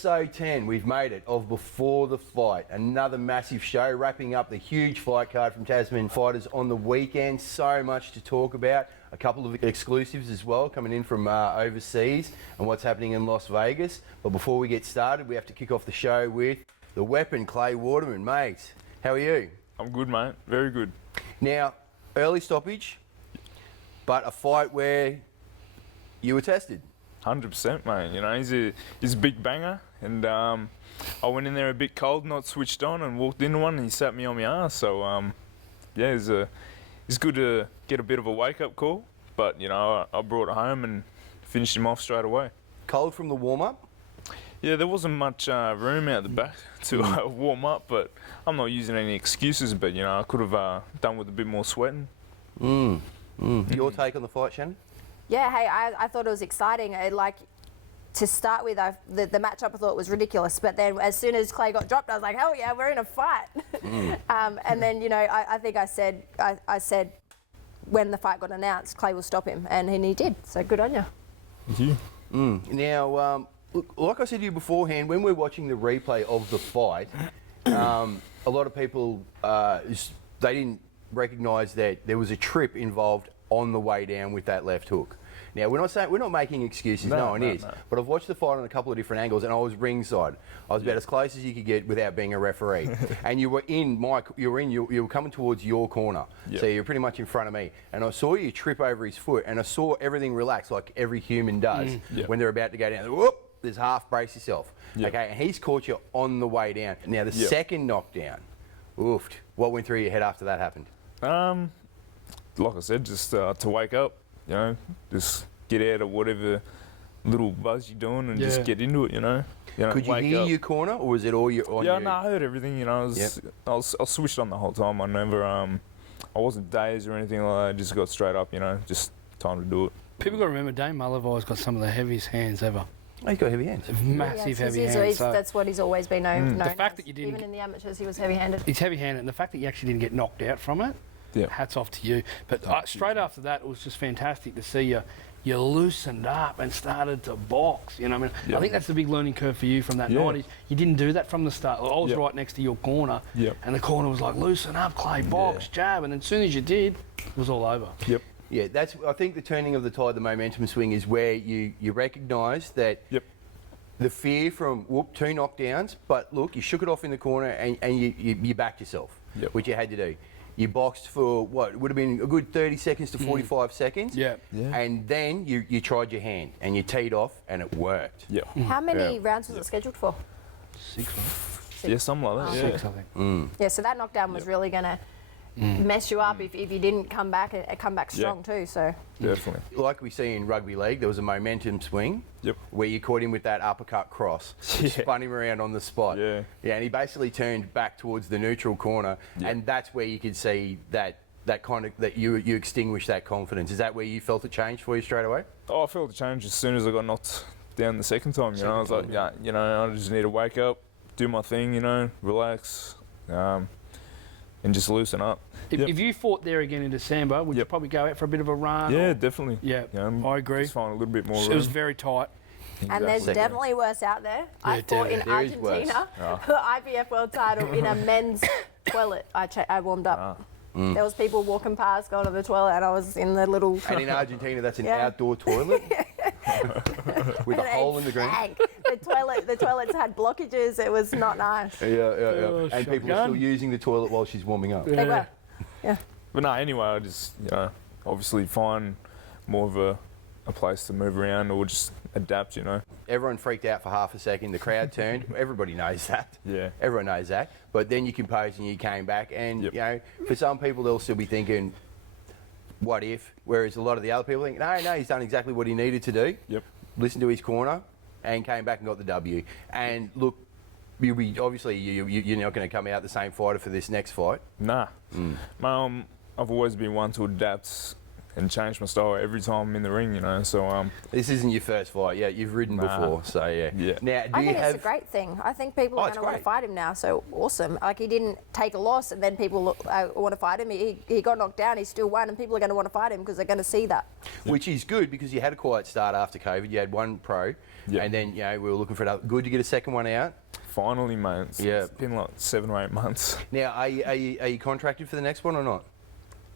Episode 10, we've made it, of Before the Fight. Another massive show, wrapping up the huge fight card from Tasman Fighters on the weekend. So much to talk about. A couple of exclusives as well, coming in from overseas, and what's happening in Las Vegas. But before we get started, we have to kick off the show with the weapon, Clay Waterman. Mate, how are you? I'm good, mate. Very good. Now, early stoppage, but a fight where you were tested. 100%, mate. You know, he's a big banger, and I went in there a bit cold, not switched on, and walked into one, and he sat me on my ass. So, yeah, it's good to get a bit of a wake-up call, but, you know, I brought it home and finished him off straight away. Cold from the warm-up? Yeah, there wasn't much room out the back to warm up, but I'm not using any excuses, but, you know, I could have done with a bit more sweating. Your take on the fight, Shannon? Yeah, hey, I thought it was exciting. To start with, the matchup I thought was ridiculous, but then as soon as Clay got dropped, I was like, hell yeah, we're in a fight. And then, you know, I think I said when the fight got announced, Clay will stop him, and he did. So good on you. Thank you. Now, look, like I said to you beforehand, when we're watching the replay of the fight, a lot of people, they didn't recognise that there was a trip involved on the way down with that left hook. Now, we're not making excuses, no one is. But I've watched the fight on a couple of different angles, and I was ringside. I was about as close as you could get without being a referee. And you were you were coming towards your corner, so you're pretty much in front of me. And I saw you trip over his foot, and I saw everything relax like every human does when they're about to go down. Whoop! There's half, brace yourself. Okay, and he's caught you on the way down. Now, the second knockdown, oofed. What went through your head after that happened? Like I said, just to wake up, you know, just get out of whatever little buzz you're doing and just get into it, you know. Could you hear your corner, or was it all on you? Yeah, no, I heard everything, you know. I was switched on the whole time. I never, I wasn't dazed or anything like that. I just got straight up, you know, just time to do it. People got to remember, Dane Mullivar's got some of the heaviest hands ever. Oh, he's got heavy hands. Massive heavy hands. That's what he's always been known The fact that you didn't... Even in the amateurs, he was heavy-handed. He's heavy-handed, and the fact that you actually didn't get knocked out from it, hats off to you. But straight after that, it was just fantastic to see you loosened up and started to box. You know what I mean? I think that's the big learning curve for you from that night. You didn't do that from the start. I was right next to your corner, and the corner was like, loosen up, Clay, box, jab. And then as soon as you did, it was all over. Yeah, I think the turning of the tide, the momentum swing, is where you recognise that the fear from two knockdowns, but look, you shook it off in the corner and you backed yourself, which you had to do. You boxed for what would have been a good 30 seconds to 45 seconds, and then you tried your hand and you teed off and it worked. How many rounds was it scheduled for? 6 rounds. Yeah, something like that. 6, I think. Yeah, so that knockdown was really going to mess you up if you didn't come back strong too. So definitely. Like we see in rugby league, there was a momentum swing where you caught him with that uppercut cross, spun him around on the spot. Yeah, and he basically turned back towards the neutral corner, and that's where you could see that you extinguished that confidence. Is that where you felt it change for you straight away? Oh, I felt the change as soon as I got knocked down the second time. You know, I was like, you know, I just need to wake up, do my thing, you know, relax. And just loosen up. If you fought there again in December, would you probably go out for a bit of a run? Yeah, definitely. Yeah, I agree. Just find a little bit more room. It was very tight. And there's definitely worse out there. I fought in Argentina for IBF World title in a men's toilet. I warmed up. There was people walking past, going to the toilet, and I was in the little... And in Argentina, that's an outdoor toilet? With a hole in the ground? The toilets had blockages. It was not nice. And people were still using the toilet while she's warming up. They were. But no, anyway, I just, you know, obviously find more of a place to move around or just adapt, you know. Everyone freaked out for half a second. The crowd turned. Everybody knows that. Yeah. Everyone knows that. But then you composed and you came back. And, you know, for some people, they'll still be thinking, what if? Whereas a lot of the other people think, no, he's done exactly what he needed to do. Listened to his corner and came back and got the W. And look, you're not going to come out the same fighter for this next fight. Nah. I've always been one to adapt and change my style every time I'm in the ring, you know. So This isn't your first fight. Yeah, you've ridden before, so yeah. Yeah. Now, do I you think have? it's a great thing. I think people are it's going to want to great. fight him now. So awesome! Like he didn't take a loss, and then people want to fight him. He got knocked down. He still won, and people are going to want to fight him because they're going to see that. Which is good because you had a quiet start after COVID. You had one pro, Yeah. and then we were looking for another. Good to get a second one out. finally, mate, it's been like 7 or 8 months. Now, are you contracted for the next one or not?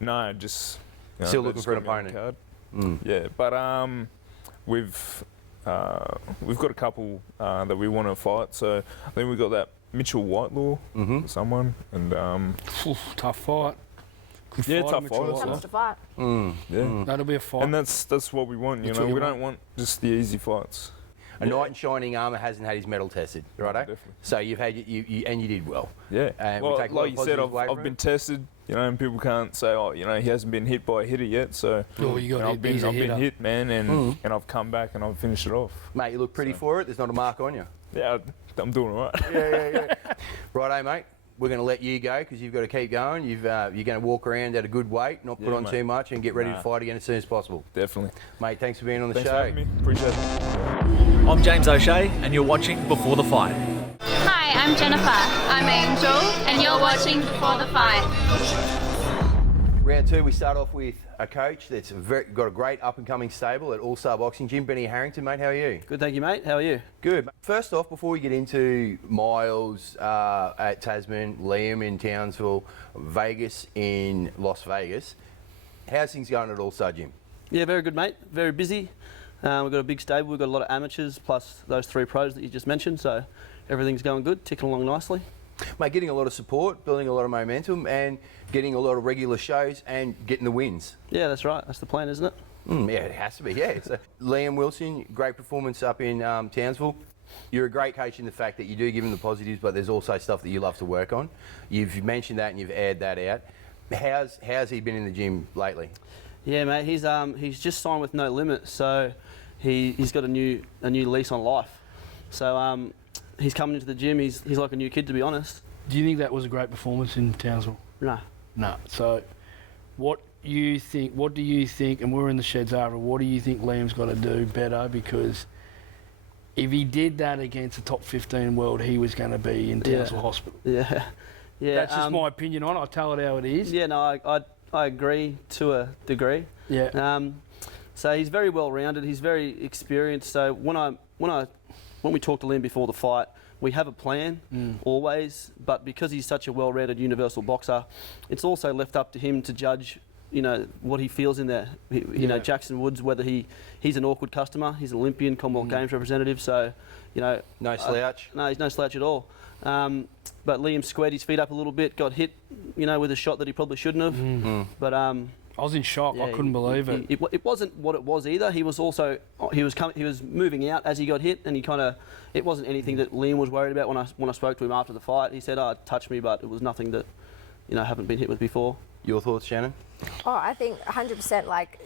No, just Still they looking just for an got me on the opponent. card. Yeah, but we've got a couple that we want to fight. So I think we've got that Mitchell Whitelaw, someone, and Tough fight. Good Yeah, fight, tough Mitchell fight, Comes Whitelaw. to fight. yeah, That'll be a fight. and that's what we want. You That's know, what you we want. don't want just the easy fights. A knight in shining armour hasn't had his medal tested, righto? definitely. So you've had you and you did well. Yeah, And we well, take a lot like of you said, positives away I've from been it. tested. You know, and people can't say, oh, you know, he hasn't been hit by a hitter yet. So Oh, you got know, hit, I've been he's a hitter. hit, man, and I've come back and I've finished it off. Mate, you look pretty for it. There's not a mark on you. Yeah, I'm doing all right. Yeah. Righto, mate. We're going to let you go because you've got to keep going. You're going to walk around at a good weight, not put Yeah, on mate. too much, and get ready to Nah. fight again as soon as possible. Definitely. Mate, thanks for being on the Thanks show. for having me. Appreciate it. I'm James O'Shea, and you're watching Before the Fight. Hi, I'm Jennifer. I'm Angel, and you're watching Before the Fight. Round two, we start off with a coach that's got a great up-and-coming stable at All-Star Boxing Gym. Ben Harrington, mate, how are you? Good, thank you, mate. How are you? Good. First off, before we get into Miles at Tasman, Liam in Townsville, Vegas in Las Vegas, how's things going at All-Star Gym? Yeah, very good, mate. Very busy. We've got a big stable. We've got a lot of amateurs, plus those 3 pros that you just mentioned. So everything's going good, ticking along nicely. Mate, getting a lot of support, building a lot of momentum, and getting a lot of regular shows and getting the wins. Yeah, that's right. That's the plan, isn't it? Yeah, it has to be, yeah. So, Liam Wilson, great performance up in Townsville. You're a great coach in the fact that you do give him the positives, but there's also stuff that you love to work on. You've mentioned that and you've aired that out. How's he been in the gym lately? Yeah, mate. He's just signed with No Limit, so he's got a new lease on life. So he's coming into the gym. He's like a new kid, to be honest. Do you think that was a great performance in Townsville? No. No. So, what do you think, and we're in the sheds after, what do you think Liam's got to do better? Because if he did that against the top 15 world, he was going to be in Townsville Hospital. Yeah. Yeah. That's just my opinion on it. I'll tell it how it is. Yeah, no, I agree to a degree. Yeah. So he's very well rounded. He's very experienced. So when we talk to Liam before the fight, we have a plan always. But because he's such a well-rounded universal boxer, it's also left up to him to judge, you know, what he feels in there. You know, Jackson Woods, whether he's an awkward customer. He's an Olympian, Commonwealth Games representative. So, you know, No slouch? No, he's no slouch at all. But Liam squared his feet up a little bit, got hit, you know, with a shot that he probably shouldn't have. But I was in shock. I couldn't believe it. It wasn't what it was either. He was also he was moving out as he got hit, and it wasn't anything that Liam was worried about when I spoke to him after the fight. He said, "Oh, it touched me, but it was nothing that, you know, I haven't been hit with before." Your thoughts, Shannon? Oh, I think 100%. Like,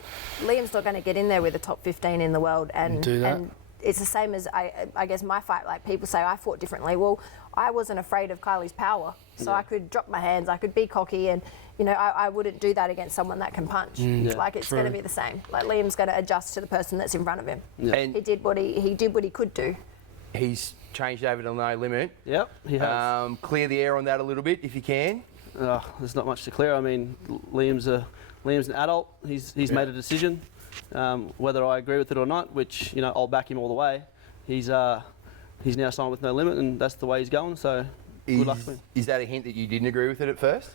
Liam's not going to get in there with the top 15 in the world, and Do that. and it's the same as I guess my fight. Like, people say I fought differently. Well, I wasn't afraid of Kylie's power, so I could drop my hands, I could be cocky, and you know I wouldn't do that against someone that can punch. Like, it's going to be the same. Like, Liam's going to adjust to the person that's in front of him. And He did what he could do. he's changed over to No Limit. Yep, he has. Clear the air on that a little bit if you can. There's not much to clear. I mean, Liam's an adult. He's made a decision, whether I agree with it or not. Which, you know, I'll back him all the way. He's now signed with No Limit, and that's the way he's going. So good luck to him. Is that a hint that you didn't agree with it at first?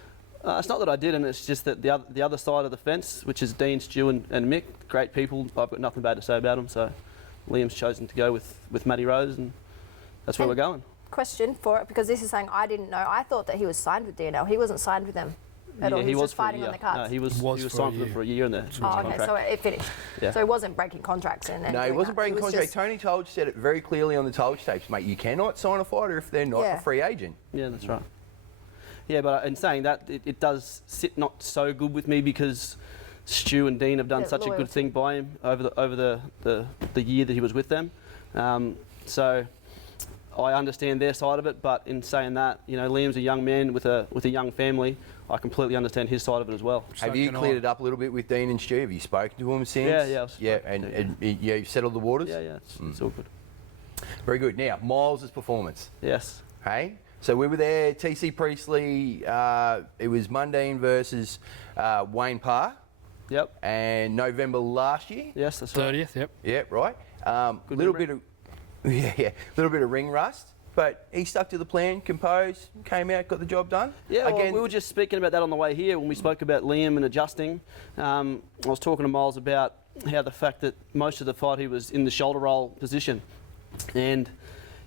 It's not that I didn't. It's just that the other side of the fence, which is Dean, Stu, and Mick, great people. I've got nothing bad to say about them. So Liam's chosen to go with Matty Rose, and that's where we're going. Question for it, because this is saying I didn't know. I thought that he was signed with DNL. He wasn't signed with them at all. He was just for a fighting year. on the cards. No, he was for signed a for them year. for a year in there. Oh, okay, so it finished. Yeah. So he wasn't breaking contracts and No, he doing wasn't that. breaking He was contract. just- Tony Tolge said it very clearly on the Tolge tapes, mate. You cannot sign a fighter if they're not Yeah. a free agent. Yeah, that's right. Yeah, but in saying that, it does sit not so good with me because Stu and Dean have done Yeah, such a good loyalty. thing by him over the year that he was with them. So I understand their side of it, but in saying that, you know, Liam's a young man with a young family. I completely understand his side of it as well. Have you cleared it up a little bit with Dean and Stu? Have you spoken to them since? Yeah. You've settled the waters? Yeah, it's all good. Very good. Now, Miles' performance. Yes. Hey? So we were there, TC Priestley, it was Mundine versus Wayne Parr. Yep. And November last year. Yes, that's right. 30th, yep. Yeah, right. Good Little memory. bit of little bit of ring rust, but he stuck to the plan, composed, came out, got the job done. Yeah, well, Again, we were just speaking about that on the way here when we spoke about Liam and adjusting. I was talking to Miles about how the fact that most of the fight he was in the shoulder roll position. And,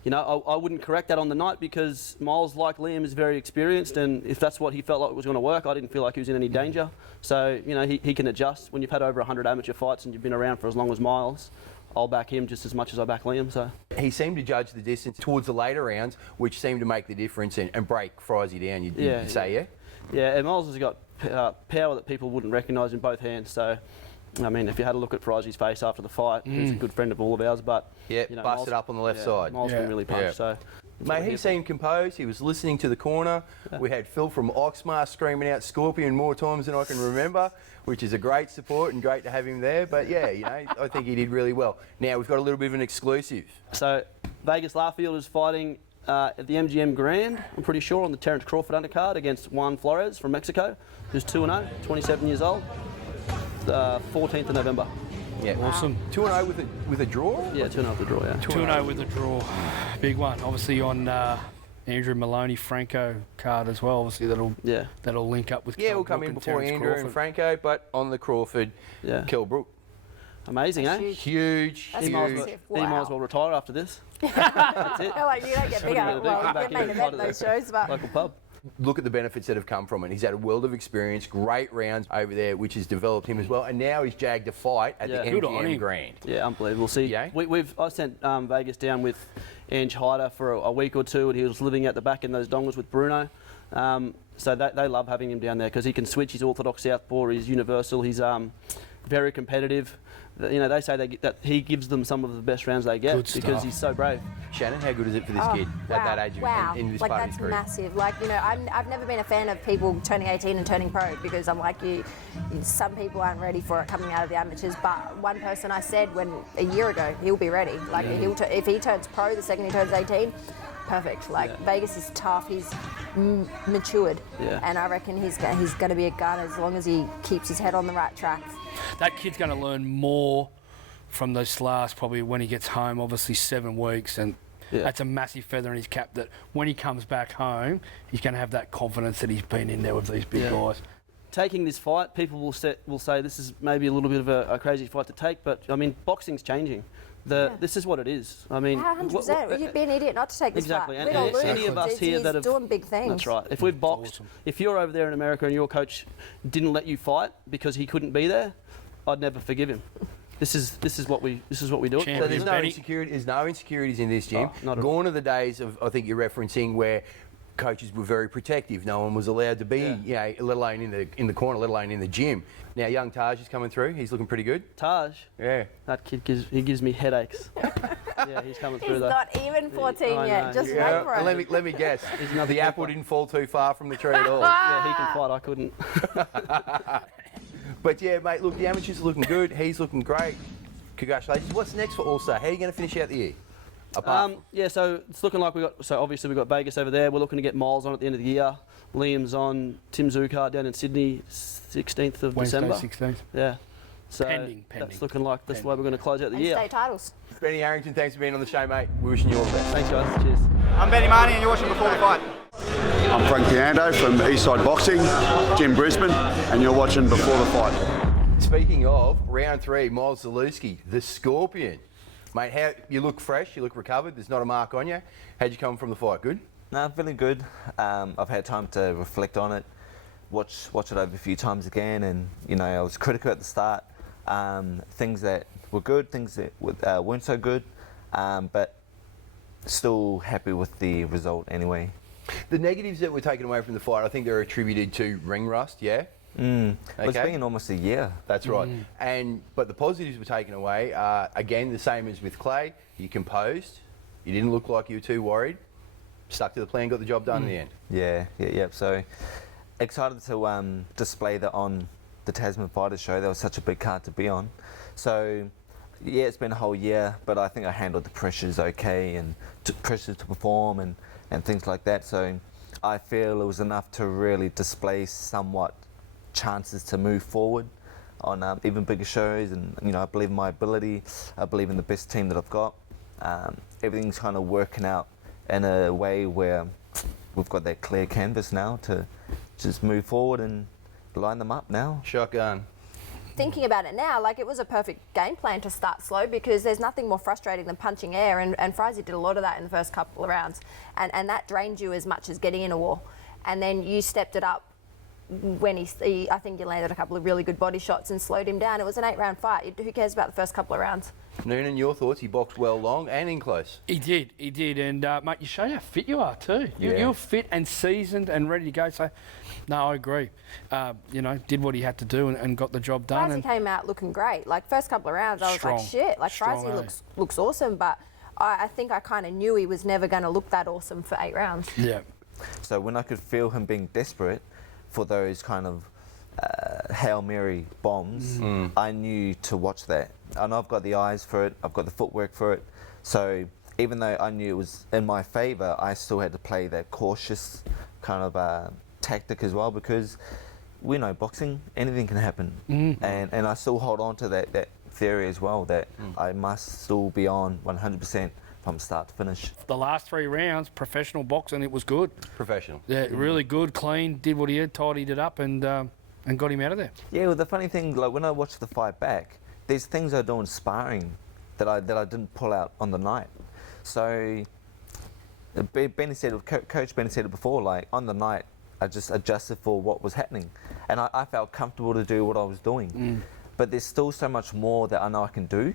you know, I wouldn't correct that on the night because Miles, like Liam, is very experienced, and if that's what he felt like was going to work, I didn't feel like he was in any danger. So, you know, he can adjust. When you've had over 100 amateur fights and you've been around for as long as Miles, I'll back him just as much as I back Liam. So he seemed to judge the distance towards the later rounds, which seemed to make the difference and break Frizy down. You'd say, yeah? Yeah, and Miles has got power that people wouldn't recognise in both hands. So, I mean, if you had a look at Frizy's face after the fight, he's a good friend of all of ours. But yeah, you know, busted up on the left side. Miles can really punch. Yeah. So, Mate, he seemed composed. He was listening to the corner. Yeah. We had Phil from Oxmar screaming out Scorpion more times than I can remember, which is a great support and great to have him there. But yeah, you know, I think he did really well. Now we've got a little bit of an exclusive. So Vegas Larfield is fighting at the MGM Grand, I'm pretty sure, on the Terence Crawford undercard against Juan Flores from Mexico, who's 2-0, 27 years old, 14th of November. Yeah, awesome. 2-0 with a draw? Yeah, 2-0 with a draw, yeah. 2-0 with a draw. Big one. Obviously on Andrew Maloney, Franco card as well. Obviously that'll link up with we'll come in before Andrew and Franco, but on the Crawford, Kell Brook. Amazing, eh? Huge. That's He might as well retire after this. That's it. Like, you don't get bigger. Well, you main event those shows, but local pub. Look at the benefits that have come from it. He's had a world of experience, great rounds over there, which has developed him as well. And now he's jagged a fight at the MGM Grand. Yeah, unbelievable. See, I sent Vegas down with Ange Hyder for a week or two, and he was living out the back in those dongers with Bruno. So they love having him down there because he can switch. He's orthodox southpaw. He's universal. He's very competitive. You know, they say that he gives them some of the best rounds they get because he's so brave. Shannon, how good is it for this kid at that age in this part of his career? That's massive. Like, you know, I've never been a fan of people turning 18 and turning pro because I'm like, some people aren't ready for it coming out of the amateurs. But one person I said a year ago, he'll be ready. Like, if he turns pro the second he turns 18, perfect. Like, Vegas is tough. He's matured, and I reckon he's going to be a gun as long as he keeps his head on the right track. That kid's going to learn more from those last, probably when he gets home, obviously 7 weeks, and that's a massive feather in his cap that when he comes back home, he's going to have that confidence that he's been in there with these big guys. Taking this fight, people will say this is maybe a little bit of a crazy fight to take, but I mean, boxing's changing. This is what it is. I mean, 100%. You'd be an idiot not to take this fight. And any of us here that have doing big things. That's right. If we've boxed, if you're over there in America and your coach didn't let you fight because he couldn't be there, I'd never forgive him. This is what we do. So there's no insecurity. There's no insecurities in this gym. Not at all. Gone are the days of, I think you're referencing, where coaches were very protective. No one was allowed to be, you know, let alone in the corner, let alone in the gym. Now young Taj is coming through. He's looking pretty good. Taj. Yeah. That kid gives me headaches. Yeah, he's coming through. He's not even 14 yet. Just wait for it. Let me guess. The apple didn't fall too far from the tree at all. Yeah, he can fight. I couldn't. But yeah, mate, look, the amateurs are looking good. He's looking great. Congratulations. What's next for All-Star? How are you going to finish out the year? So it's looking like obviously we've got Vegas over there. We're looking to get Miles on at the end of the year. Liam's on, Tim Zukar down in Sydney, 16th of December. 16th. Yeah. So pending. That's looking like that's the way we're going to close out the year. State titles. Benny Harrington, thanks for being on the show, mate. We're wishing you all the best. Thanks, guys. Cheers. I'm Benny Marnie and you're watching Before the Fight. I'm Frank Piando from Eastside Boxing, Gym Brisbane, and you're watching Before the Fight. Speaking of, round 3, Miles Zalewski, the Scorpion. Mate, you look fresh, you look recovered, there's not a mark on you. How'd you come from the fight? Good? No, feeling good. I've had time to reflect on it, watch it over a few times again, and you know, I was critical at the start. Things that were good, things that weren't so good, but still happy with the result anyway. The negatives that were taken away from the fight, I think they're attributed to ring rust, yeah? Well, it's been almost a year. That's right. But the positives were taken away. Again, the same as with Clay. You composed, You didn't look like you were too worried. Stuck to the plan, got the job done in the end. Yeah. So excited to display that on the Tasman Fighters show. That was such a big card to be on. So yeah, it's been a whole year, but I think I handled the pressures okay and pressures to perform and things like that. So I feel it was enough to really display somewhat chances to move forward on even bigger shows. And you know, I believe in my ability. I believe in the best team that I've got. Everything's kind of working out in a way where we've got that clear canvas now to just move forward and line them up now. Shotgun. Thinking about it now, like it was a perfect game plan to start slow because there's nothing more frustrating than punching air, and Frizy did a lot of that in the first couple of rounds, and that drained you as much as getting in a war. And then you stepped it up when I think you landed a couple of really good body shots and slowed him down. It was an 8-round fight. Who cares about the first couple of rounds? Noonan, your thoughts? He boxed well long and in close. He did. And, mate, you showed how fit you are too. You're fit and seasoned and ready to go. So, no, I agree. You know, did what he had to do and got the job done. Frizy came out looking great. Like, first couple of rounds, I was like, shit. Like, Frizy looks awesome, but I think I kind of knew he was never going to look that awesome for 8 rounds. Yeah. So when I could feel him being desperate for those kind of Hail Mary bombs, I knew to watch that. I know I've got the eyes for it, I've got the footwork for it. So even though I knew it was in my favour, I still had to play that cautious kind of tactic as well, because we know boxing, anything can happen. And I still hold on to that theory as well, that I must still be on 100% from start to finish. The last 3 rounds, professional boxing, it was good. Professional. Yeah, really good, clean, did what he had, tidied it up and got him out of there. Yeah, well, the funny thing, like when I watch the fight back, there's things I do in sparring that I didn't pull out on the night. So Benny said, Coach Benny said it before, like on the night, I just adjusted for what was happening. And I felt comfortable to do what I was doing. But there's still so much more that I know I can do.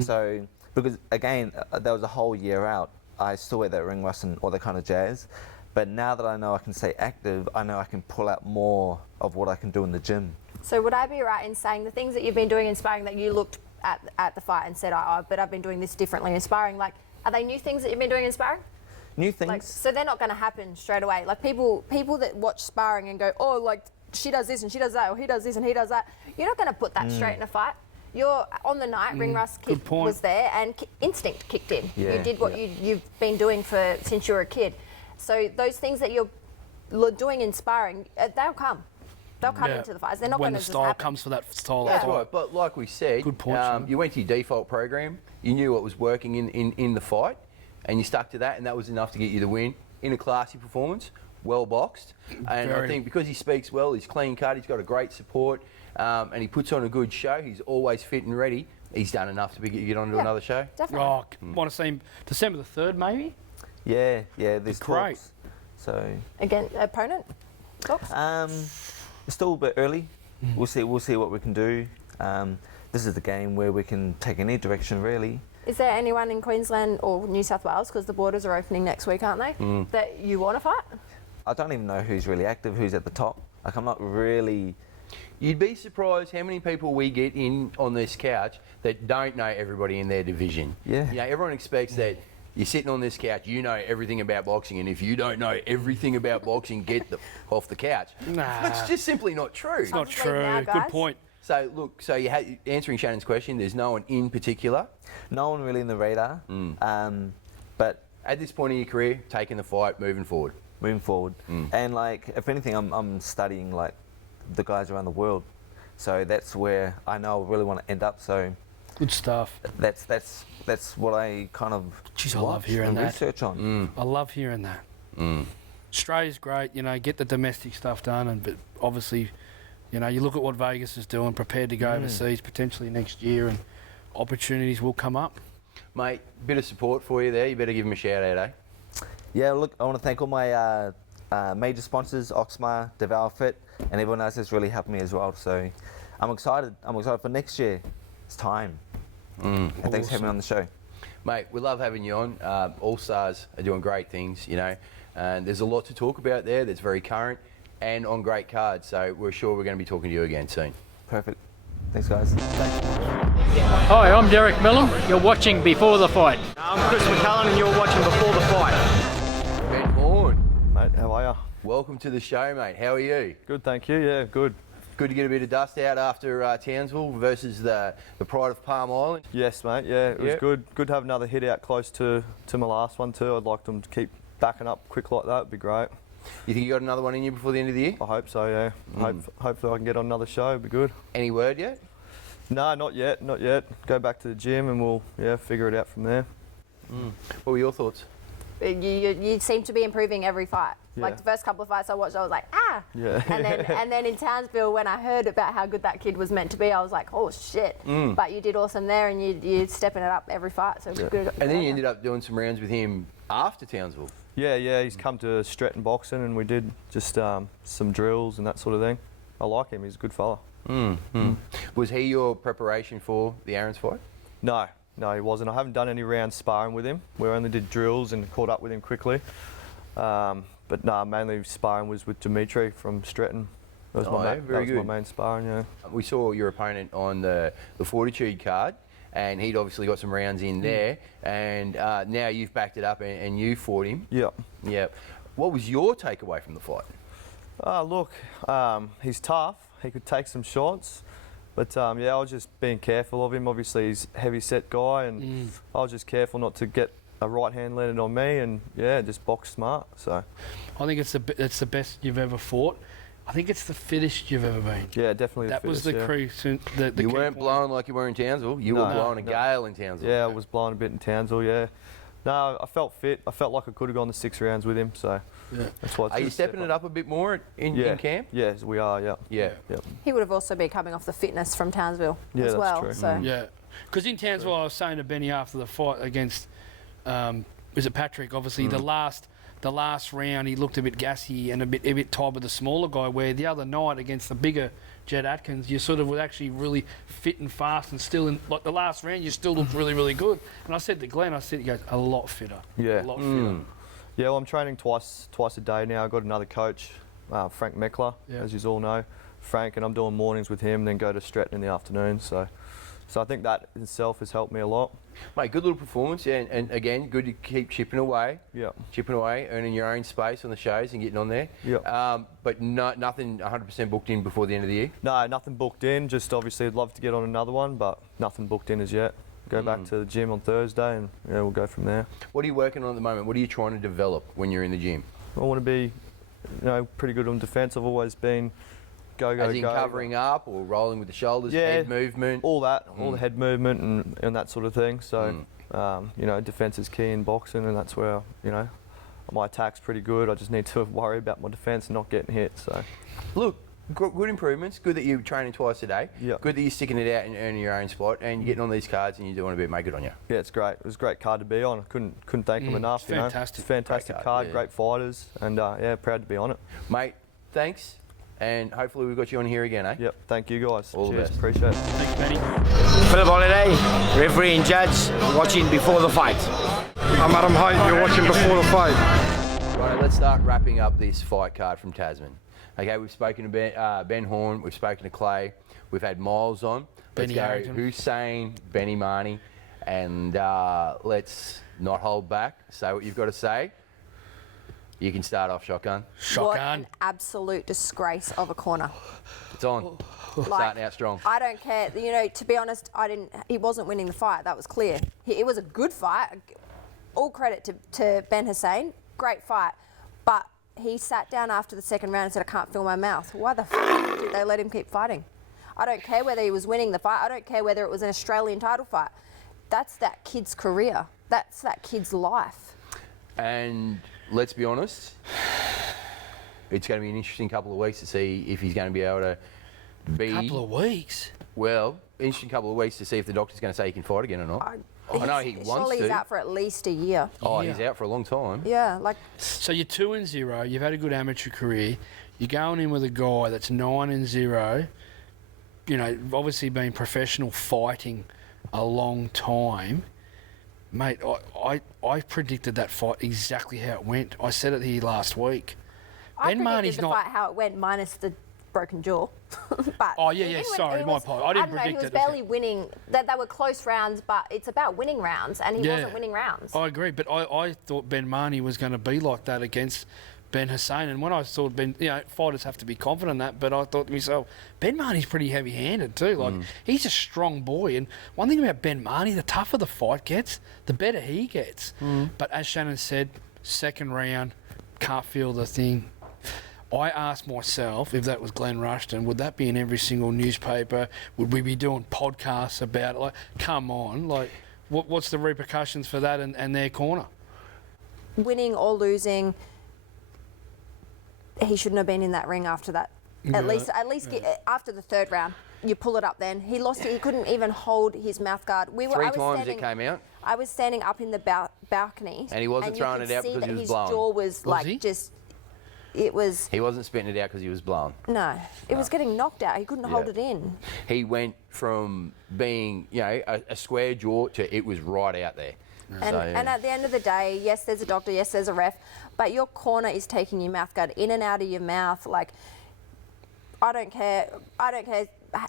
So, because again, there was a whole year out, I still had that ring rust and all that kind of jazz. But now that I know I can stay active, I know I can pull out more of what I can do in the gym. So would I be right in saying the things that you've been doing in sparring that you looked at the fight and said, but I've been doing this differently in sparring, like, are they new things that you've been doing in sparring? New things. Like, so they're not going to happen straight away. Like people that watch sparring and go, oh, like she does this and she does that, or he does this and he does that. You're not going to put that straight in a fight. You're on the night, ring rust was there, and instinct kicked in. Yeah. You did what you've been doing since you were a kid. So those things that you're doing in sparring, they'll come. They'll come into the fights. They're not going to just happen. When the style comes for that style of That's fight. right, but like we said, Good point, you went to your default program, you knew what was working in the fight, and you stuck to that, and that was enough to get you the win in a classy performance, well boxed. And I think because he speaks well, he's clean cut, he's got a great support, and he puts on a good show, he's always fit and ready, he's done enough to get on to another show. Definitely. Want to see him December the 3rd, maybe? Yeah, there's great. talks. So Again, opponent? Talks? It's still a bit early. We'll see what we can do. This is the game where we can take any direction, really. Is there anyone in Queensland or New South Wales, because the borders are opening next week, aren't they, that you want to fight? I don't even know who's really active, who's at the top. Like, I'm not really... You'd be surprised how many people we get in on this couch that don't know everybody in their division. Yeah. You know, everyone expects that you're sitting on this couch, you know everything about boxing, and if you don't know everything about boxing, get off the couch. Nah. That's just simply not true. It's not true. Good point. So, look, answering Shannon's question, there's no one in particular? No one really in the radar. But at this point in your career, taking the fight, moving forward. And, like, if anything, I'm studying, like, the guys around the world. So that's where I know I really want to end up. So good stuff. That's what I kind of love hearing that. Research on. I love hearing that. Australia's great, you know, get the domestic stuff done, but obviously, you know, you look at what Vegas is doing, prepared to go overseas potentially next year, and opportunities will come up. Mate, bit of support for you there. You better give him a shout out, eh? Yeah, look, I want to thank all my major sponsors, Oxmar, Devour Fit, and everyone else that's really helped me as well. So I'm excited. I'm excited for next year. It's time. And thanks for having me on the show. Mate, we love having you on. All Stars are doing great things, you know, and there's a lot to talk about there that's very current and on great cards. So we're sure we're going to be talking to you again soon. Perfect. Thanks, guys. Hi, I'm Derek Millen. You're watching Before the Fight. I'm Chris McCullen and you're watching welcome to the show, mate. How are you? Good, thank you. Yeah, good. Good to get a bit of dust out after Townsville versus the pride of Palm Island. Yes, mate. Yeah, it was good. Good to have another hit out close to my last one too. I'd like them to keep backing up quick like that. It'd be great. You think you got another one in you before the end of the year? I hope so. Yeah. Hopefully I can get on another show. It'd be good. Any word yet? No, not yet. Not yet. Go back to the gym and we'll figure it out from there. What were your thoughts? You seem to be improving every fight. Yeah. Like the first couple of fights I watched, I was like, ah. Yeah. And then in Townsville, when I heard about how good that kid was meant to be, I was like, oh shit. But you did awesome there, and you're stepping it up every fight. So good. And then you ended up doing some rounds with him after Townsville. Yeah. He's come to Stretton boxing, and we did just some drills and that sort of thing. I like him. He's a good fella. Was he your preparation for the Aaron's fight? No, he wasn't. I haven't done any rounds sparring with him. We only did drills and caught up with him quickly. But no, mainly sparring was with Dimitri from Stretton. That was my main sparring, yeah. We saw your opponent on the Fortitude card, and he'd obviously got some rounds in there, and now you've backed it up and you fought him. Yeah. What was your takeaway from the fight? Look, he's tough. He could take some shots. But I was just being careful of him. Obviously, he's a heavy-set guy, and I was just careful not to get a right hand landed on me, and just box smart. So, I think it's the best you've ever fought. I think it's the fittest you've ever been. Yeah, definitely. That was the crew. You weren't blowing like you were in Townsville. You were blowing a gale in Townsville. Yeah, I was blowing a bit in Townsville. Yeah. No, I felt fit. I felt like I could have gone the 6 rounds with him. So that's why. Are you stepping it up a bit more in camp? Yes, we are. Yeah. He would have also been coming off the fitness from Townsville as well. True. So. Yeah, because in Townsville, I was saying to Benny after the fight against, was it Patrick? Obviously, the last round he looked a bit gassy and a bit tired with the smaller guy. Where the other night against the bigger Jed Atkins, you sort of was actually really fit and fast and still in like the last round, you still looked really, really good. And I said to Glenn, he goes, a lot fitter. Yeah. A lot fitter. Yeah, well, I'm training twice a day now. I've got another coach, Frank Meckler, as you all know. Frank, and I'm doing mornings with him, then go to Stretton in the afternoon. So I think that in itself has helped me a lot. Mate, good little performance, and again, good to keep chipping away, earning your own space on the shows and getting on there. But nothing 100% booked in before the end of the year? No, nothing booked in. Just obviously I'd love to get on another one, but nothing booked in as yet. Go back to the gym on Thursday, and we'll go from there. What are you working on at the moment? What are you trying to develop when you're in the gym? I want to be, pretty good on defence. I've always been go. As in covering up or rolling with the shoulders, head movement? All that, all the head movement and that sort of thing. So, defence is key in boxing, and that's where, my attack's pretty good. I just need to worry about my defence and not getting hit. So, look, good improvements. Good that you're training twice a day. Good that you're sticking it out and earning your own spot, and you're getting on these cards and you're doing a bit. Make good on you. Yeah, it's great. It was a great card to be on. I couldn't thank them enough. It's fantastic. It's a fantastic card. Great fighters, and proud to be on it. Mate, thanks. And hopefully we've got you on here again, eh? Yep, thank you guys. All the best. Appreciate it. Thanks, Benny. Philip Holiday, referee and judge, watching before the fight. I'm Adam Hyde, you're watching before the fight. Right, let's start wrapping up this fight card from Tasman. Okay, we've spoken to Ben Horn, we've spoken to Clay, we've had Miles on. Ben Harrington. Hussein, Benny Marnie, and let's not hold back. Say what you've got to say. You can start off, Shotgun. What an absolute disgrace of a corner. It's on. Starting out strong. I don't care. To be honest, he wasn't winning the fight. That was clear. It was a good fight. All credit to Ben Hussein. Great fight. But he sat down after the second round and said, I can't feel my mouth. Why the f*** did they let him keep fighting? I don't care whether he was winning the fight. I don't care whether it was an Australian title fight. That's that kid's career. That's that kid's life. And let's be honest, it's going to be an interesting couple of weeks to see if he's going to be able to be... Couple of weeks? Well, interesting couple of weeks to see if the doctor's going to say he can fight again or not. I know he wants to. Surely he's out for at least a year. Oh, he's out for a long time. Yeah, So you're 2-0. You've had a good amateur career. You're going in with a guy that's 9-0. Obviously been professional fighting a long time. Mate, I predicted that fight exactly how it went. I said it here last week. I predicted the fight how it went minus the broken jaw. But sorry, my apologies. I didn't predict it. He was barely winning. That they were close rounds, but it's about winning rounds, and he wasn't winning rounds. I agree, but I thought Ben Marnie was going to be like that against Ben Hussein. And when I thought fighters have to be confident in that, but I thought to myself, Ben Marnie's pretty heavy-handed too. Like he's a strong boy. And one thing about Ben Marnie, the tougher the fight gets, the better he gets. But as Shannon said, second round, can't feel the thing. I asked myself if that was Glenn Rushton, would that be in every single newspaper? Would we be doing podcasts about it? Like, come on, like, what's the repercussions for that and their corner? Winning or losing, he shouldn't have been in that ring after that. At least after the third round, you pull it up. Then he lost it. He couldn't even hold his mouth guard. Three times it came out. I was standing up in the balcony, and he wasn't throwing it out because he was blown. His jaw was just. It was. He wasn't spitting it out because he was blown. No, it was getting knocked out. He couldn't hold it in. He went from being, a square jaw to it was right out there. And at the end of the day, yes, there's a doctor, yes, there's a ref, but your corner is taking your mouth guard in and out of your mouth. Like, I don't care.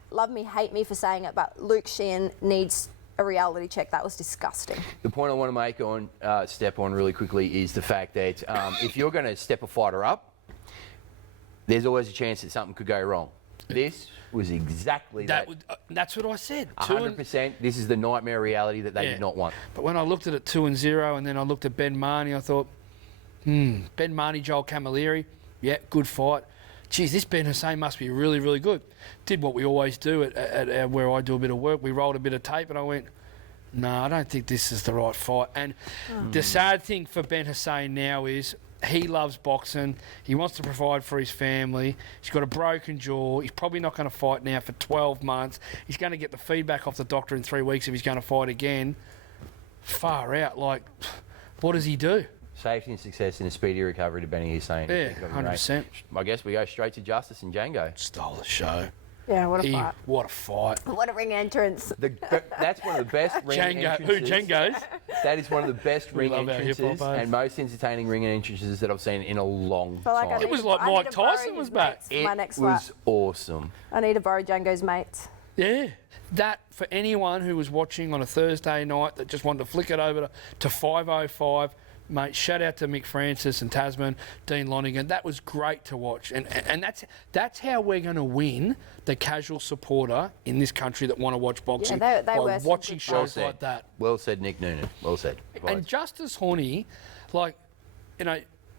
Love me, hate me for saying it, but Luke Sheehan needs a reality check. That was disgusting. The point I want to make step on really quickly is the fact that if you're going to step a fighter up, there's always a chance that something could go wrong. This was exactly that. That's what I said. 100%. This is the nightmare reality that they did not want. But when I looked at it 2-0, and then I looked at Ben Marnie, I thought, Ben Marnie, Joel Camilleri, good fight. Geez, this Ben Hussein must be really, really good. Did what we always do at where I do a bit of work. We rolled a bit of tape, and I went, no, I don't think this is the right fight. And the sad thing for Ben Hussein now is he loves boxing. He wants to provide for his family. He's got a broken jaw. He's probably not going to fight now for 12 months. He's going to get the feedback off the doctor in 3 weeks if he's going to fight again. Far out. Like, what does he do? Safety and success and a speedy recovery to Benny Hussein. Yeah, 100%. I guess we go straight to Justice and Django. Stole the show. Yeah, what a fight. What a fight. What a ring entrance. That's one of the best ring entrances. Django's? That is one of the best ring entrances and most entertaining ring entrances that I've seen in a long time. It was like Mike Tyson was back. It was awesome. I need to borrow Django's mates. Yeah. That, for anyone who was watching on a Thursday night that just wanted to flick it over to 5:05, mate, shout out to Mick Francis and Tasman, Dean Lonigan. That was great to watch. And that's how we're going to win the casual supporter in this country that want to watch boxing they by were watching shows like that. Well said, Nick Noonan. Well said. And Justice Horny,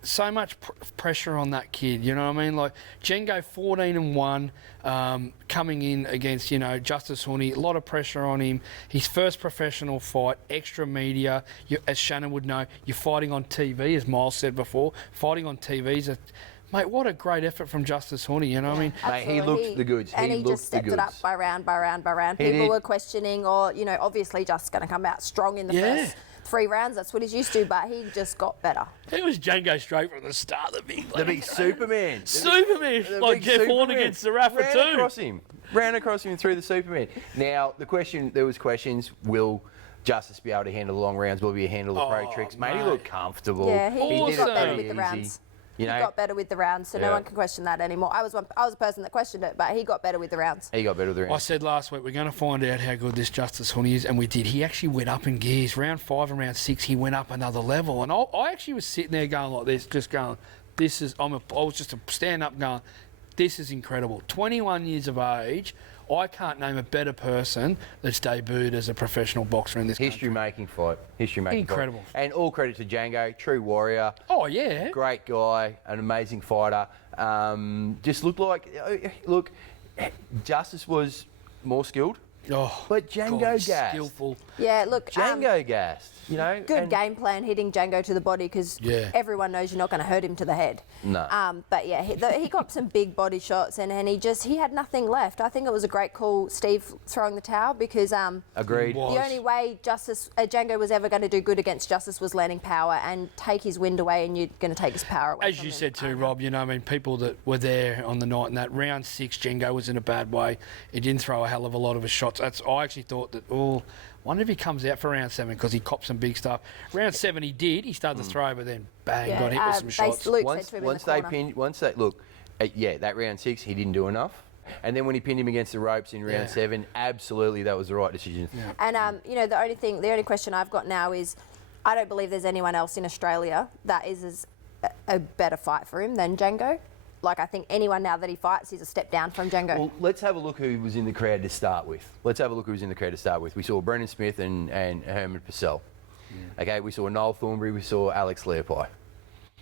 so much pressure on that kid, you know what I mean? Like, Django 14-1, coming in against, Justice Horny, a lot of pressure on him. His first professional fight, extra media, as Shannon would know, you're fighting on TV, as Miles said before. Fighting on TV is mate, what a great effort from Justice Horny, you know what I mean? Mate, he looked the goods. And he just stepped it up by round. People were questioning, or, obviously just going to come out strong in the first 3 rounds. That's what he's used to, but he just got better. It was Django straight from the start. The big Superman. Superman. Like Jeff Horn against the Rafa too. Ran across him and threw the Superman. Now, there was questions, will Justice be able to handle the long rounds? Will he handle the pro tricks? Mate, he looked comfortable. Yeah, he got better with easy. the rounds. He got better with the rounds, so no one can question that anymore. I was a person that questioned it, but he got better with the rounds. He got better with the rounds. I said last week, we're going to find out how good this Justice Horny is, and we did. He actually went up in gears. Round 5 and round 6, he went up another level. And I actually was sitting there going like this, just going, I was just stand up going, this is incredible. 21 years of age. I can't name a better person that's debuted as a professional boxer in this History-making fight. Incredible. Fight. And all credit to Django, true warrior. Oh, yeah. Great guy, an amazing fighter. Just look, Justice was more skilled. Oh, but Django gassed. Skillful. Yeah, look. Django gassed. Good game plan hitting Django to the body because everyone knows you're not going to hurt him to the head. No. But yeah, he got some big body shots and he had nothing left. I think it was a great call, Steve, throwing the towel because agreed. The only way Django was ever going to do good against Justice was landing power and take his wind away, and you're going to take his power away. As you said too, Rob, people that were there on the night in that round 6, Django was in a bad way. He didn't throw a hell of a lot of his shots. I actually thought that, wonder if he comes out for round 7 because he copped some big stuff. Round 7 he did. He started to throw, but then bang, got hit with some shots. That round 6 he didn't do enough. And then when he pinned him against the ropes in round 7, absolutely that was the right decision. Yeah. And the only question I've got now is I don't believe there's anyone else in Australia that is as a better fight for him than Django. Like, I think anyone now that he fights is a step down from Django. Well, let's have a look who was in the crowd to start with. We saw Brendan Smith and Herman Purcell. Okay, we saw Noel Thornberry, we saw Alex Leopold.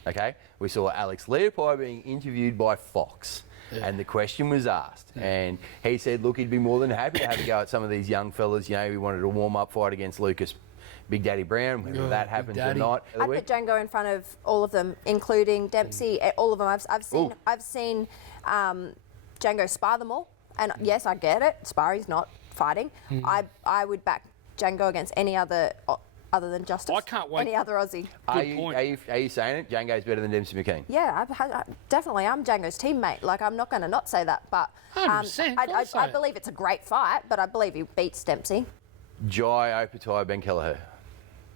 Okay, we saw Alex Leopold being interviewed by Fox. Yeah. And the question was asked, and he said, look, he'd be more than happy to have a go at some of these young fellas. You know, he wanted a warm-up fight against Lucas Big Daddy Brown, whether that happens or not. I'd put Django in front of all of them, including Dempsey, all of them. I've seen Django spar them all, and yes, I get it. Sparring's not fighting. I would back Django against any other than Justice. I can't wait. Any other Aussie. Are you saying it? Django's better than Dempsey McKean? Yeah, definitely. I'm Django's teammate. Like, I'm not going to not say that, but 100%, I believe it's a great fight, but I believe he beats Dempsey. Jai, Opetaia, Ben Kelleher.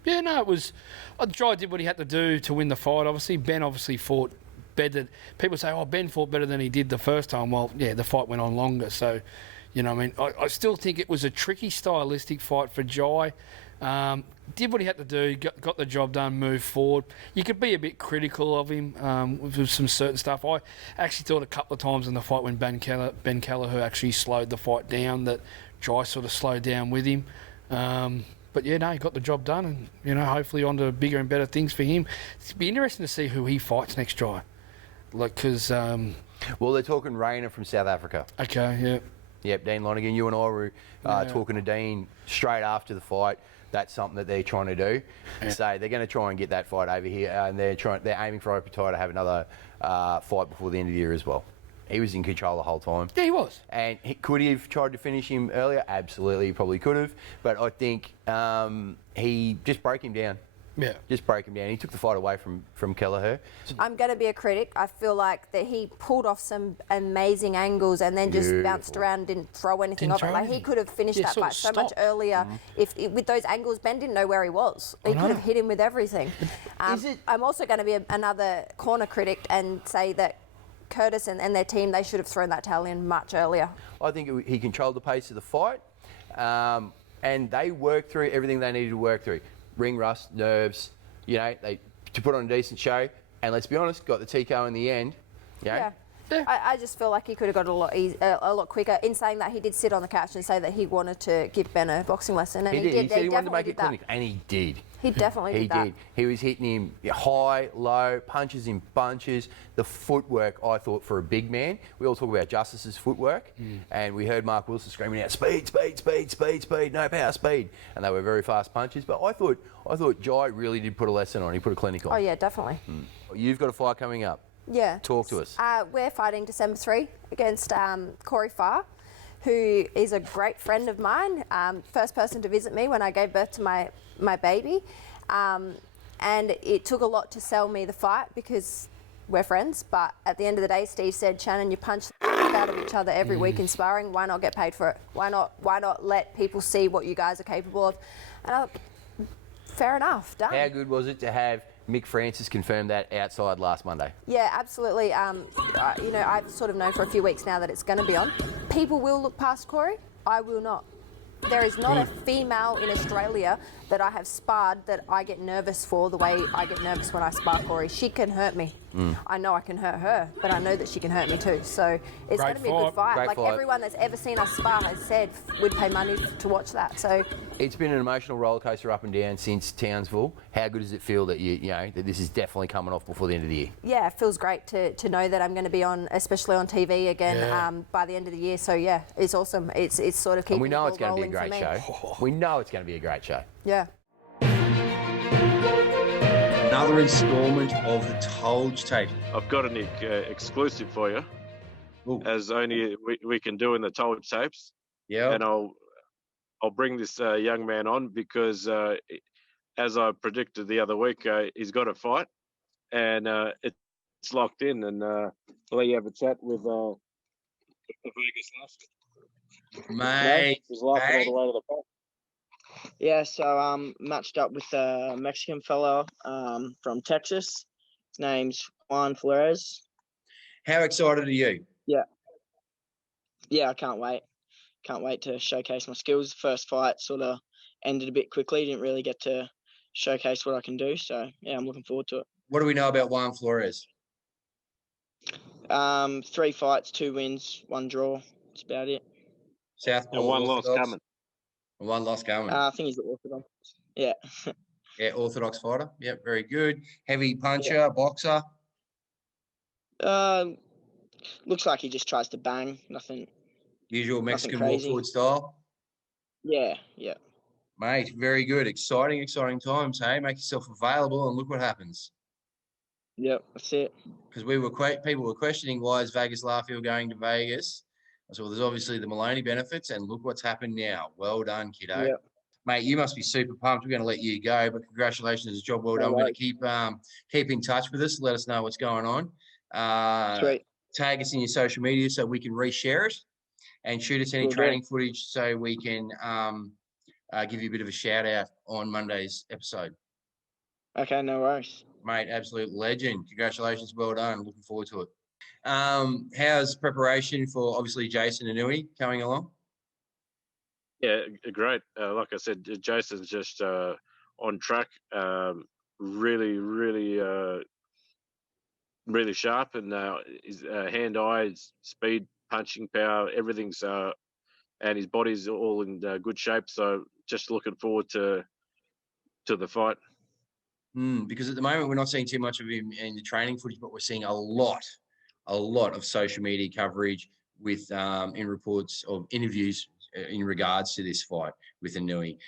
Yeah, no, it was. Jai did what he had to do to win the fight. Obviously, Ben obviously fought better. People say, "Oh, Ben fought better than he did the first time." Well, yeah, the fight went on longer, so you know, I mean, I still think it was a tricky stylistic fight for Jai. Did what he had to do, got the job done, moved forward. You could be a bit critical of him with some certain stuff. I actually thought a couple of times in the fight when Ben Kelleher actually slowed the fight down, that Jai sort of slowed down with him. But yeah, no, he got the job done, and you know, hopefully on to bigger and better things for him. It'd be interesting to see who he fights next, Jai. Like, because well, they're talking Rayner from South Africa. Okay, yeah. Yep, Dean Lonergan. You and I were talking to Dean straight after the fight. That's something that they're trying to do. Yeah. So they're going to try and get that fight over here, and they're aiming for Opetaia to have another fight before the end of the year as well. He was in control the whole time. Yeah, he was. And could he have tried to finish him earlier? Absolutely, he probably could have. But I think he just broke him down. Yeah. Just broke him down. He took the fight away from Kelleher. I'm going to be a critic. I feel like that he pulled off some amazing angles and then just bounced around and didn't throw anything off it. Like, he could have finished that fight so much earlier. If with those angles, Ben didn't know where he was. He could have hit him with everything. I'm also going to be another corner critic and say that Curtis and their team, they should have thrown that tail in much earlier. I think he controlled the pace of the fight, and they worked through everything they needed to work through. Ring rust, nerves, you know, to put on a decent show. And let's be honest, got the TKO in the end. You know? Yeah. I just feel like he could have got a lot quicker. In saying that, he did sit on the couch and say that he wanted to give Ben a boxing lesson, and he did. He said he wanted to make it clinical, and he did. He definitely did that. He was hitting him high, low, punches in bunches. The footwork, I thought, for a big man. We all talk about Justice's footwork, and we heard Mark Wilson screaming out, speed, speed, speed, speed, speed, no power, speed. And they were very fast punches. But I thought Jai really did put a lesson on. He put a clinic on. Oh, yeah, definitely. You've got a fight coming up. Yeah. Talk to us. We're fighting December 3 against Corey Farr, who is a great friend of mine. First person to visit me when I gave birth to my baby. And it took a lot to sell me the fight because we're friends. But at the end of the day, Steve said, Shannon, you punch the out of each other every week in sparring. Why not get paid for it? Why not let people see what you guys are capable of? And fair enough, done. How good was it to have Mick Francis confirmed that outside last Monday? Yeah, absolutely. You know, I've sort of known for a few weeks now that it's going to be on. People will look past Corey. I will not. There is not a female in Australia that I have sparred that I get nervous for the way I get nervous when I spar Corey. She can hurt me. I know I can hurt her, but I know that she can hurt me too. So it's going to be a good fight. Like everyone that's ever seen us spar has said we'd pay money to watch that. So it's been an emotional roller coaster up and down since Townsville. How good does it feel that you know that this is definitely coming off before the end of the year? Yeah, it feels great to know that I'm going to be on, especially on TV again by the end of the year. So yeah, it's awesome. It's sort of keeping. And we know it's going to be a rolling great show. We know it's going to be a great show. Yeah. Another instalment of the Tolge tape. I've got an exclusive for you, as only we can do in the Tolge tapes. Yeah. And I'll bring this young man on because, as I predicted the other week, he's got a fight, and it's locked in. And I'll let you have a chat with Vegas last week. Mate, he's laughing all the way to the park. Yeah, so matched up with a Mexican fellow from Texas. His name's Juan Flores. How excited are you? Yeah, I can't wait. Can't wait to showcase my skills. First fight sort of ended a bit quickly. Didn't really get to showcase what I can do. So, yeah, I'm looking forward to it. what do we know about Juan Flores? 3 fights, 2 wins, 1 draw. That's about it. Southpaw, And 1 loss Orthodox? coming. And 1 loss coming. I think he's orthodox. Yeah. Yeah, Orthodox fighter. Yep, very good. Heavy puncher, boxer. Looks like he just tries to bang. Nothing. Usual Mexican nothing walk crazy. forward style. Yeah. Mate, very good. Exciting times, hey? Make yourself available and look what happens. Yep, that's it. Because people were questioning, why is Vegas Larfield going to Vegas? I said, well, there's obviously the Maloney benefits, and look what's happened now. Well done, kiddo. Yep. Mate, you must be super pumped. We're going to let you go, but congratulations. It's a job well done. We're going to keep in touch with us. Let us know what's going on. Sweet. Tag us in your social media so we can reshare it, and shoot us any training footage so we can give you a bit of a shout out on Monday's episode. Okay, no worries. Mate, absolute legend. Congratulations, well done. Looking forward to it. How's preparation for obviously Jason Inui coming along? Yeah, great. Like I said, Jason's just on track. Really sharp, and his hand-eye, speed, punching power, everything's and his body's all in good shape. So just looking forward to the fight. Because at the moment we're not seeing too much of him in the training footage, but we're seeing a lot of social media coverage with in reports of interviews in regards to this fight with Inui.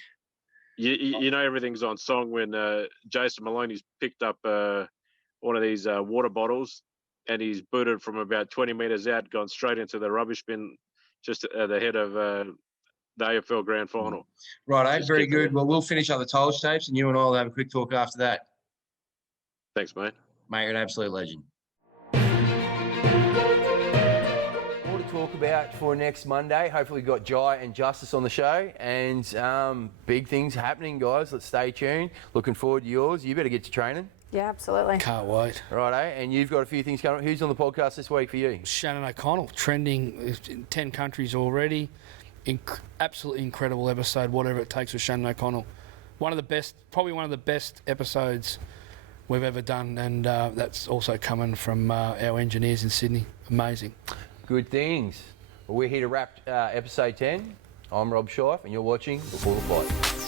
You know everything's on song when Jason Maloney's picked up one of these water bottles, and he's booted from about 20 metres out, gone straight into the rubbish bin just at the head of the AFL Grand Final. Right, very good. Well, we'll finish up the Tolge tapes, and you and I will have a quick talk after that. Thanks, mate. Mate, you're an absolute legend. More to talk about for next Monday. Hopefully we've got Jai and Justice on the show, and big things happening, guys. Let's stay tuned. Looking forward to yours. You better get to training. Yeah, absolutely. Can't wait. Righto, and you've got a few things coming. Who's on the podcast this week for you? Shannon O'Connell, trending in 10 countries already. Absolutely incredible episode, whatever it takes with Shannon O'Connell. Probably one of the best episodes we've ever done, and that's also coming from our engineers in Sydney. Amazing. Good things. Well, we're here to wrap episode 10. I'm Rob Scheif, and you're watching Before the Fight.